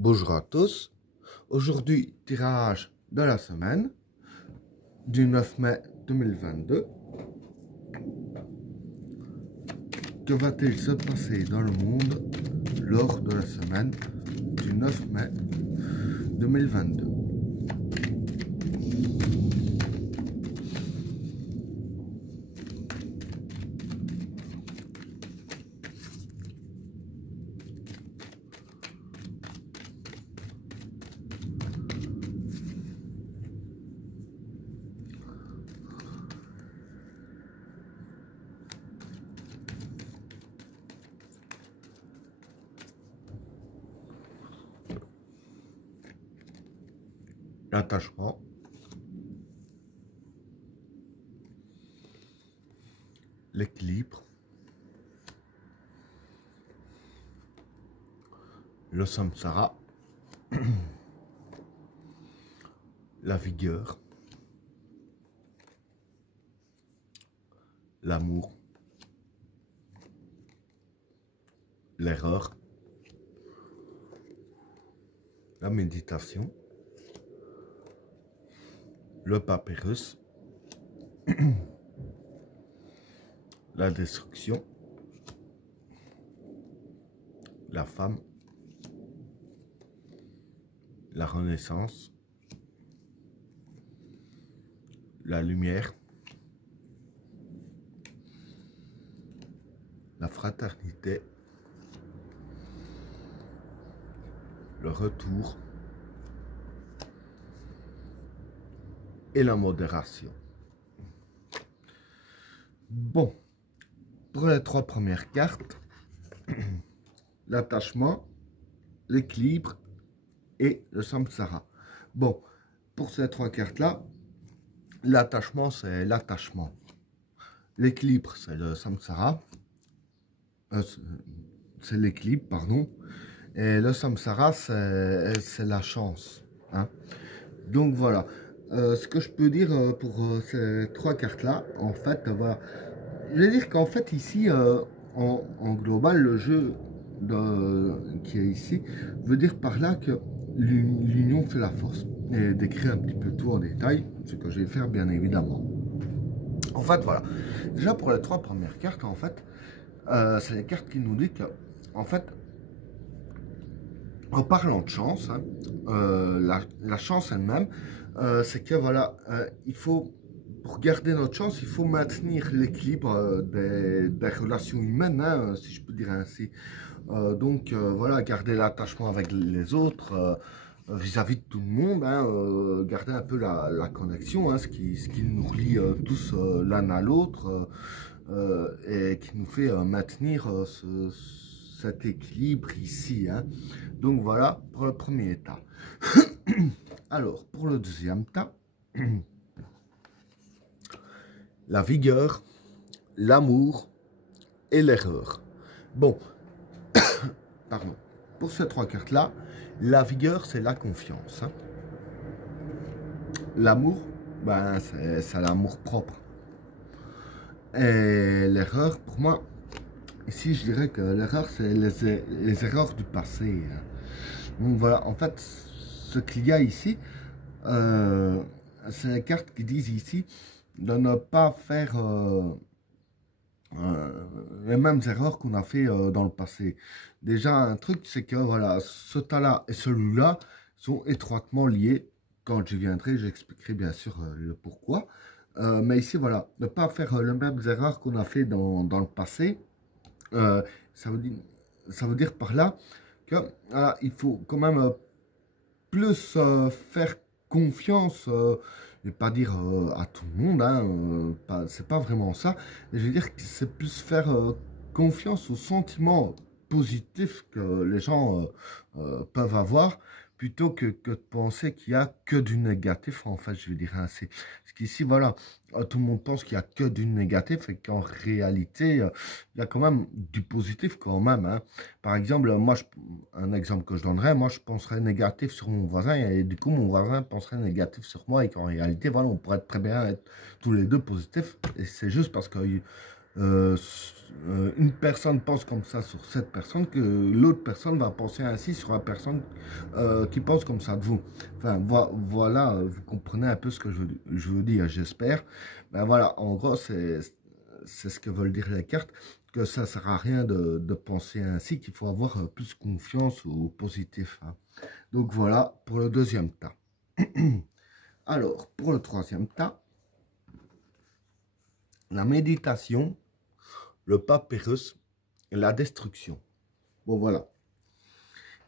Bonjour à tous. Aujourd'hui, tirage de la semaine du 9 mai 2022. Que va-t-il se passer dans le monde lors de la semaine du 9 mai 2022? L'attachement, l'équilibre, le samsara, la vigueur, l'amour, l'erreur, la méditation, le papyrus, la destruction, la femme, la renaissance, la lumière, la fraternité, le retour et la modération. Bon, pour les trois premières cartes, l'attachement, l'équilibre et le samsara. Bon, pour ces trois cartes-là, l'attachement, c'est l'attachement. L'équilibre, c'est le samsara. C'est l'équilibre, pardon. Et le samsara, c'est la chance. Hein. Donc voilà. Ce que je peux dire pour ces trois cartes-là, en fait, voilà. Je vais dire qu'en fait, ici, en global, le jeu qui est ici veut dire par là que l'union fait la force. Et décrire un petit peu tout en détail, ce que je vais faire bien évidemment. En fait, voilà. Déjà pour les trois premières cartes, en fait, c'est les cartes qui nous disent que, en fait, en parlant de chance, hein, la chance elle-même, c'est que voilà, il faut, pour garder notre chance, il faut maintenir l'équilibre des relations humaines, hein, si je peux dire ainsi. Donc voilà, garder l'attachement avec les autres, vis-à-vis de tout le monde, hein, garder un peu la connexion, hein, ce qui nous relie tous l'un à l'autre et qui nous fait maintenir cet équilibre ici. Hein. Donc voilà pour le premier état. Alors, pour le deuxième tas, la vigueur, l'amour et l'erreur. Bon, pardon. Pour ces trois cartes-là, la vigueur, c'est la confiance. Hein. L'amour, ben, c'est l'amour propre. Et l'erreur, pour moi, ici, je dirais que l'erreur, c'est les erreurs du passé. Hein. Donc voilà, en fait, ce qu'il y a ici, c'est les cartes qui disent ici de ne pas faire les mêmes erreurs qu'on a fait dans le passé. Déjà, un truc, c'est que voilà, ce tas-là et celui-là sont étroitement liés. Quand je viendrai, j'expliquerai bien sûr le pourquoi. Mais ici, voilà, ne pas faire les mêmes erreurs qu'on a fait dans le passé. Ça veut dire par là que il faut quand même plus faire confiance, je vais pas dire à tout le monde, hein, c'est pas vraiment ça. Je veux dire que c'est plus faire confiance aux sentiments positifs que les gens peuvent avoir, plutôt que de penser qu'il n'y a que du négatif, en fait, je veux dire ainsi. Parce qu'ici, voilà, tout le monde pense qu'il n'y a que du négatif et qu'en réalité, il y a quand même du positif quand même. Hein. Par exemple, moi, un exemple que je donnerais, moi, je penserais négatif sur mon voisin et du coup, mon voisin penserait négatif sur moi et qu'en réalité, voilà, on pourrait très bien être tous les deux positifs. Et c'est juste parce que une personne pense comme ça sur cette personne, que l'autre personne va penser ainsi sur la personne qui pense comme ça de vous. Enfin, voilà, vous comprenez un peu ce que je veux dire, j'espère. Ben voilà, en gros, c'est ce que veulent dire les cartes, que ça ne sert à rien de penser ainsi, qu'il faut avoir plus confiance au positif. Hein. Donc voilà, pour le deuxième tas. Alors, pour le troisième tas, la méditation, le papyrus et la destruction. Bon, voilà.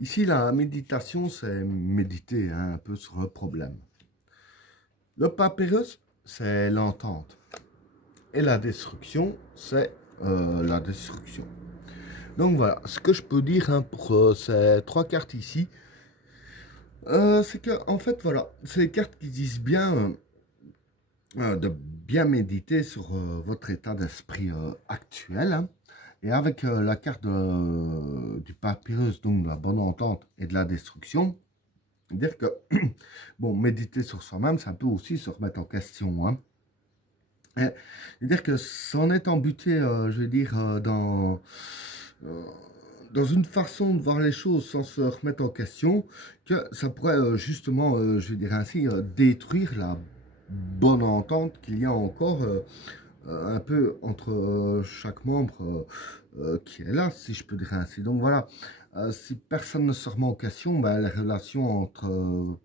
Ici, la méditation, c'est méditer hein, un peu sur le problème. Le papyrus, c'est l'entente. Et la destruction, c'est la destruction. Donc voilà, ce que je peux dire hein, pour ces trois cartes ici, c'est que en fait, voilà, c'est des cartes qui disent bien de bien méditer sur votre état d'esprit actuel. Hein. Et avec la carte du papyrus, donc de la bonne entente et de la destruction, dire que, bon, méditer sur soi-même, ça peut aussi se remettre en question. Hein. C'est-à-dire que sans être embuté, je veux dire, dans une façon de voir les choses sans se remettre en question, que ça pourrait justement, je veux dire ainsi, détruire la bonne entente qu'il y a encore un peu entre chaque membre qui est là, si je peux dire ainsi. Donc voilà, si personne ne se remet en question, ben, les relations entre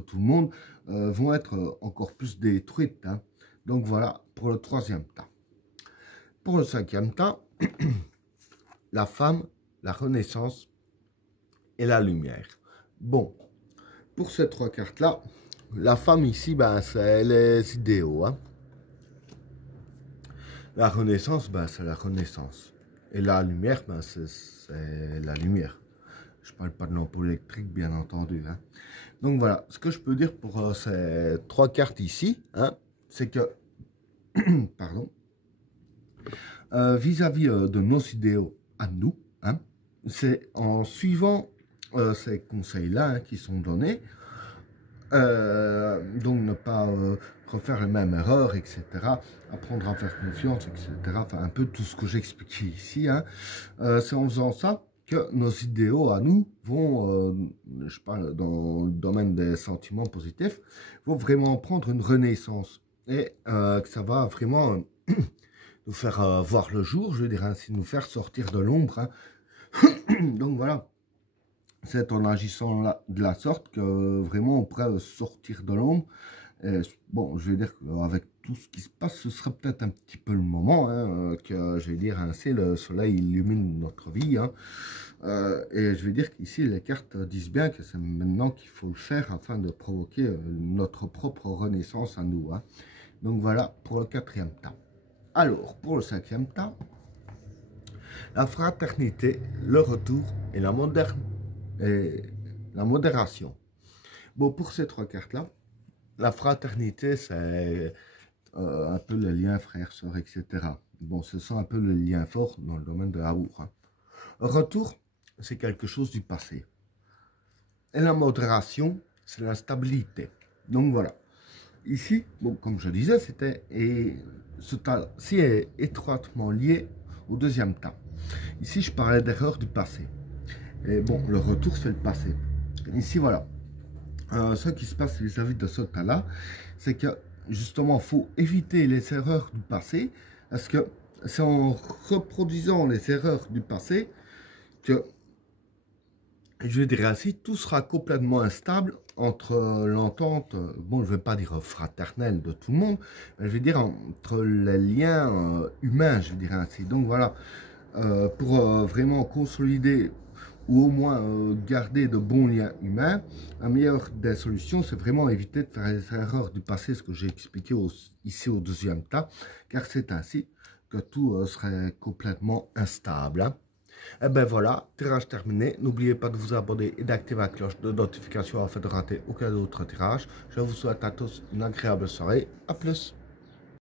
tout le monde vont être encore plus détruites. Hein. Donc voilà, pour le troisième tas. Pour le cinquième tas, la femme, la renaissance et la lumière. Bon, pour ces trois cartes-là, la femme ici, ben, c'est les idéaux. Hein. La renaissance, ben, c'est la renaissance. Et la lumière, ben, c'est la lumière. Je ne parle pas de l'ampoule électrique, bien entendu. Hein. Donc voilà, ce que je peux dire pour ces trois cartes ici, hein, c'est que, pardon, vis-à-vis de nos idéaux à nous, hein, c'est en suivant ces conseils-là hein, qui sont donnés, donc ne pas refaire les mêmes erreurs, etc. Apprendre à faire confiance, etc. Enfin, un peu tout ce que j'explique ici. Hein. C'est en faisant ça que nos idéaux à nous vont, je parle dans le domaine des sentiments positifs, vont vraiment prendre une renaissance. Et que ça va vraiment nous faire voir le jour, je veux dire ainsi, nous faire sortir de l'ombre. Hein. Donc voilà. C'est en agissant de la sorte que vraiment on pourrait sortir de l'ombre. Bon, je vais dire qu'avec tout ce qui se passe, ce sera peut-être un petit peu le moment hein, que, je vais dire ainsi, le soleil illumine notre vie. Hein. Et je vais dire qu'ici, les cartes disent bien que c'est maintenant qu'il faut le faire afin de provoquer notre propre renaissance à nous. Hein. Donc voilà pour le quatrième tas. Alors, pour le cinquième tas, la fraternité, le retour et la modération. Bon, pour ces trois cartes-là, la fraternité, c'est un peu le lien frère-sœur, etc. Bon, ce sont un peu le lien fort dans le domaine de l'amour. Hein. Retour, c'est quelque chose du passé. Et la modération, c'est la stabilité. Donc voilà. Ici, bon, comme je disais, ce tas-ci est étroitement lié au deuxième tas. Ici, je parlais d'erreurs du passé. Et bon, le retour, c'est le passé. Ici, voilà. Ce qui se passe vis-à-vis de ce tas-là, c'est que, justement, il faut éviter les erreurs du passé, parce que c'est en reproduisant les erreurs du passé que, je dirais ainsi, tout sera complètement instable entre l'entente, bon, je ne vais pas dire fraternelle de tout le monde, mais je vais dire entre les liens humains, je dirais ainsi. Donc voilà, pour vraiment consolider ou au moins garder de bons liens humains, la meilleure des solutions, c'est vraiment éviter de faire les erreurs du passé, ce que j'ai expliqué ici au deuxième tas, car c'est ainsi que tout serait complètement instable. Hein. Et ben voilà, tirage terminé. N'oubliez pas de vous abonner et d'activer la cloche de notification afin de rater aucun autre tirage. Je vous souhaite à tous une agréable soirée. À plus.